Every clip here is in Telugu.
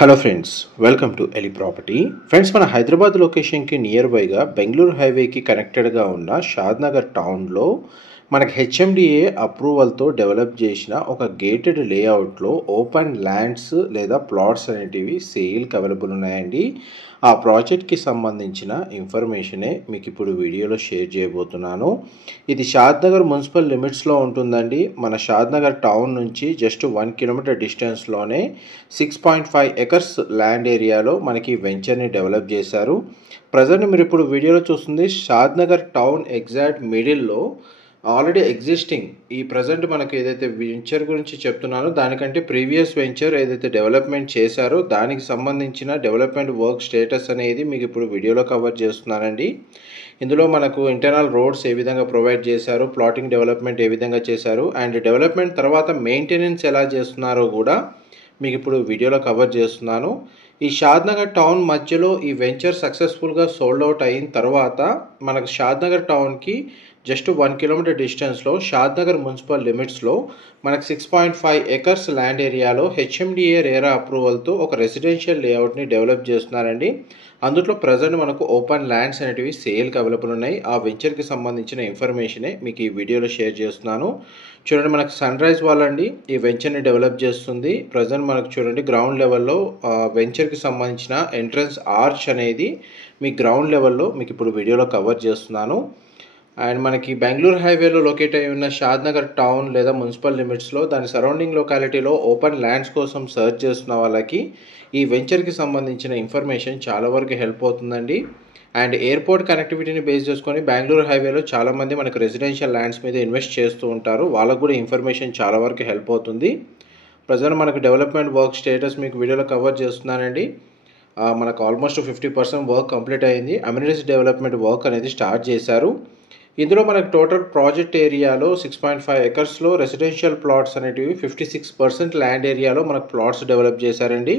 Hello friends, welcome to Eli property. Friends, మన హైదరాబాద్ లొకేషన్కి నియర్ బైగా బెంగళూరు హైవేకి కనెక్టెడ్గా ఉన్న షాద్నగర్ టౌన్లో మనకి హెచ్ఎండిఏ అప్రూవల్తో డెవలప్ చేసిన ఒక గేటెడ్ లేఅవుట్లో ఓపెన్ ల్యాండ్స్ లేదా ప్లాట్స్ అనేటివి సేల్కి అవైలబుల్ ఉన్నాయండి. ఆ ప్రాజెక్ట్కి సంబంధించిన ఇన్ఫర్మేషనే మీకు ఇప్పుడు వీడియోలో షేర్ చేయబోతున్నాను. ఇది షాద్నగర్ మున్సిపల్ లిమిట్స్లో ఉంటుందండి. మన షాద్నగర్ టౌన్ నుంచి జస్ట్ 1 కిలోమీటర్ డిస్టెన్స్లోనే 6.5 ఎకర్స్ ల్యాండ్ ఏరియాలో మనకి వెంచర్ని డెవలప్ చేశారు. ప్రజెంట్ మీరు ఇప్పుడు వీడియోలో చూస్తుంది షాద్నగర్ టౌన్ ఎగ్జాక్ట్ మిడిల్లో ఆల్రెడీ ఎగ్జిస్టింగ్ ఈ ప్రజెంట్ మనకి ఏదైతే వెంచర్ గురించి చెప్తున్నానో దానికంటే ప్రీవియస్ వెంచర్ ఏదైతే డెవలప్మెంట్ చేశారో దానికి సంబంధించిన డెవలప్మెంట్ వర్క్ స్టేటస్ అనేది మీకు ఇప్పుడు వీడియోలో కవర్ చేస్తున్నానండి. ఇందులో మనకు ఇంటర్నల్ రోడ్స్ ఏ విధంగా ప్రొవైడ్ చేశారు, ప్లాటింగ్ డెవలప్మెంట్ ఏ విధంగా చేశారు, అండ్ డెవలప్మెంట్ తర్వాత మెయింటెనెన్స్ ఎలా చేస్తున్నారో కూడా మీకు ఇప్పుడు వీడియోలో కవర్ చేస్తున్నాను. ఈ షాద్నగర్ టౌన్ మధ్యలో ఈ వెంచర్ సక్సెస్ఫుల్గా సోల్డ్ అవుట్ అయిన తర్వాత మనకు షాద్నగర్ టౌన్కి జస్ట్ 1 కిలోమీటర్ డిస్టెన్స్లో షాద్నగర్ మున్సిపల్ లిమిట్స్లో మనకు 6.5 ఎకర్స్ ల్యాండ్ ఏరియాలో హెచ్ఎండిఏ రేరా అప్రూవల్తో ఒక రెసిడెన్షియల్ లేఅవుట్ని డెవలప్ చేస్తున్నారండి. అందులో ప్రజెంట్ మనకు ఓపెన్ ల్యాండ్స్ అనేటివి సేల్కి అవైలబుల్ ఉన్నాయి. ఆ వెంచర్కి సంబంధించిన ఇన్ఫర్మేషనే మీకు ఈ వీడియోలో షేర్ చేస్తున్నాను. చూడండి, మనకు సన్ రైజ్ వాళ్ళండి ఈ వెంచర్ని డెవలప్ చేస్తుంది. ప్రజెంట్ మనకు చూడండి గ్రౌండ్ లెవెల్లో వెంచర్కి సంబంధించిన ఎంట్రన్స్ ఆర్చ్ అనేది మీ గ్రౌండ్ లెవెల్లో మీకు ఇప్పుడు వీడియోలో కవర్ చేస్తున్నాను. అండ్ మనకి బెంగళూరు హైవేలో లొకేట్ అయి ఉన్న షాద్నగర్ టౌన్ లేదా మున్సిపల్ లిమిట్స్లో దాని సరౌండింగ్ లొకాలిటీలో ఓపెన్ ల్యాండ్స్ కోసం సర్చ్ చేస్తున్న వాళ్ళకి ఈ వెంచర్కి సంబంధించిన ఇన్ఫర్మేషన్ చాలా వరకు హెల్ప్ అవుతుందండి. అండ్ ఎయిర్పోర్ట్ కనెక్టివిటీని బేస్ చేసుకొని బెంగళూరు హైవేలో చాలామంది మనకు రెసిడెన్షియల్ ల్యాండ్స్ మీద ఇన్వెస్ట్ చేస్తూ ఉంటారు. వాళ్ళకు కూడా ఇన్ఫర్మేషన్ చాలా వరకు హెల్ప్ అవుతుంది. ప్రజెంట్ మనకు డెవలప్మెంట్ వర్క్ స్టేటస్ మీకు వీడియోలో కవర్ చేస్తున్నానండి. మనకు ఆల్మోస్ట్ 50% వర్క్ కంప్లీట్ అయింది. అమ్యూనిటీస్ డెవలప్మెంట్ వర్క్ అనేది స్టార్ట్ చేశారు. ఇందులో మనకు టోటల్ ప్రాజెక్ట్ ఏరియాలో 6.5 ఎకర్స్లో రెసిడెన్షియల్ ప్లాట్స్ అనేటివి 56% ల్యాండ్ ఏరియాలో మనకు ప్లాట్స్ డెవలప్ చేశారండి.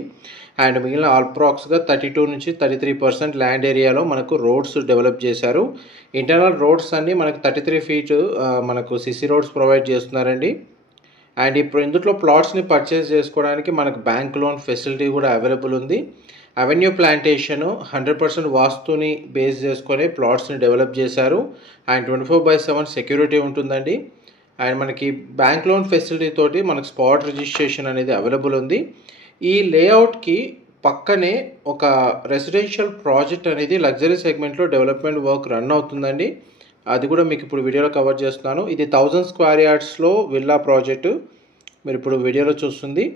అండ్ మిగిలిన అప్రాక్స్గా 32 నుంచి 33% ల్యాండ్ ఏరియాలో మనకు రోడ్స్ డెవలప్ చేశారు. ఇంటర్నల్ రోడ్స్ అన్నీ మనకు 33 ఫీట్ మనకు సిసి రోడ్స్ ప్రొవైడ్ చేస్తున్నారండి. అండ్ ఇప్పుడు ఇందులో ప్లాట్స్ని పర్చేస్ చేసుకోవడానికి మనకు బ్యాంక్ లోన్ ఫెసిలిటీ కూడా అవైలబుల్ ఉంది. అవెన్యూ ప్లాంటేషన్ 100% వాస్తుని బేస్ చేసుకొని ప్లాట్స్ని డెవలప్ చేశారు. అండ్ 24/7 సెక్యూరిటీ ఉంటుందండి. అండ్ మనకి బ్యాంక్ లోన్ ఫెసిలిటీ తోటి మనకు స్పాట్ రిజిస్ట్రేషన్ అనేది అవైలబుల్ ఉంది. ఈ లేఅవుట్కి పక్కనే ఒక రెసిడెన్షియల్ ప్రాజెక్ట్ అనేది లగ్జరీ సెగ్మెంట్లో డెవలప్మెంట్ వర్క్ రన్ అవుతుందండి. అది కూడా మీకు ఇప్పుడు వీడియోలో కవర్ చేస్తున్నాను. ఇది 1000 స్క్వేర్ యార్డ్స్లో విల్లా ప్రాజెక్టు మీరు ఇప్పుడు వీడియోలో చూస్తుంది.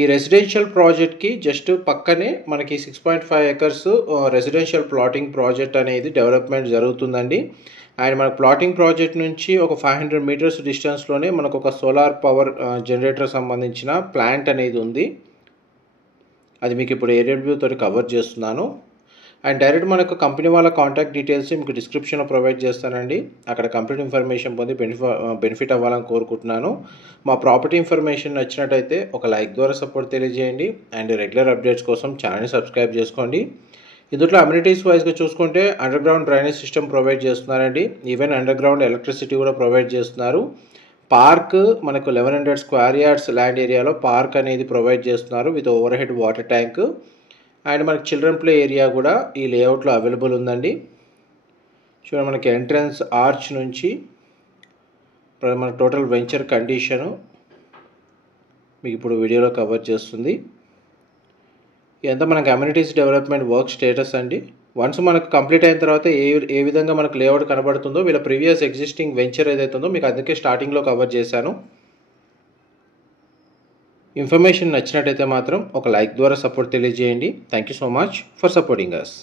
ఈ రెసిడెన్షియల్ ప్రాజెక్ట్కి జస్ట్ పక్కనే మనకి 6.5 ఎకర్స్ రెసిడెన్షియల్ ప్లాటింగ్ ప్రాజెక్ట్ అనేది డెవలప్మెంట్ జరుగుతుందండి. అండ్ మన ప్లాటింగ్ ప్రాజెక్ట్ నుంచి ఒక 500 మీటర్స్ డిస్టెన్స్లోనే మనకు ఒక సోలార్ పవర్ జనరేటర్ సంబంధించిన ప్లాంట్ అనేది ఉంది. అది మీకు ఇప్పుడు ఏరియల్ వ్యూ తోటి కవర్ చేస్తున్నాను. అండ్ డైరెక్ట్ మనకు కంపెనీ వాళ్ళ కాంటాక్ట్ డీటెయిల్స్ మీకు డిస్క్రిప్షన్లో ప్రొవైడ్ చేస్తానండి. అక్కడ కంప్లీట్ ఇన్ఫర్మేషన్ పొంది బెనిఫిట్ అవ్వాలని కోరుకుంటున్నాను. మా ప్రాపర్టీ ఇన్ఫర్మేషన్ నచ్చినట్టయితే ఒక లైక్ ద్వారా సపోర్ట్ తెలియజేయండి. అండ్ రెగ్యులర్ అప్డేట్స్ కోసం ఛానల్ని సబ్స్క్రైబ్ చేసుకోండి. ఇందులో అమ్యూనిటీస్ వైజ్గా చూసుకుంటే under ground drainage system provide చేస్తున్నారండి. ఈవెన్ అండర్ గ్రౌండ్ ఎలక్ట్రిసిటీ కూడా ప్రొవైడ్ చేస్తున్నారు. పార్క్ మనకు 1100 స్క్వేర్ యార్డ్స్ ల్యాండ్ ఏరియాలో పార్క్ అనేది ప్రొవైడ్ చేస్తున్నారు with over head water tank. And మనకి చిల్డ్రన్ ప్లే ఏరియా కూడా ఈ లేఅవుట్లో అవైలబుల్ ఉందండి. చూడండి, మనకి ఎంట్రన్స్ ఆర్చ్ నుంచి మన టోటల్ వెంచర్ కండిషను మీకు ఇప్పుడు వీడియోలో కవర్ చేస్తుంది. ఇదంతా మనకి అమ్యూనిటీస్ డెవలప్మెంట్ వర్క్ స్టేటస్ అండి. వన్స్ మనకు కంప్లీట్ అయిన తర్వాత ఏ విధంగా మనకు లేఅవుట్ కనబడుతుందో వీళ్ళ ప్రీవియస్ ఎగ్జిస్టింగ్ వెంచర్ ఏదైతే ఉందో మీకు అందుకే స్టార్టింగ్లో కవర్ చేశాను. ఇన్ఫర్మేషన్ నచ్చినట్టయితే మాత్రం ఒక లైక్ ద్వారా సపోర్ట్ తెలియజేయండి. Thank you so much for supporting us.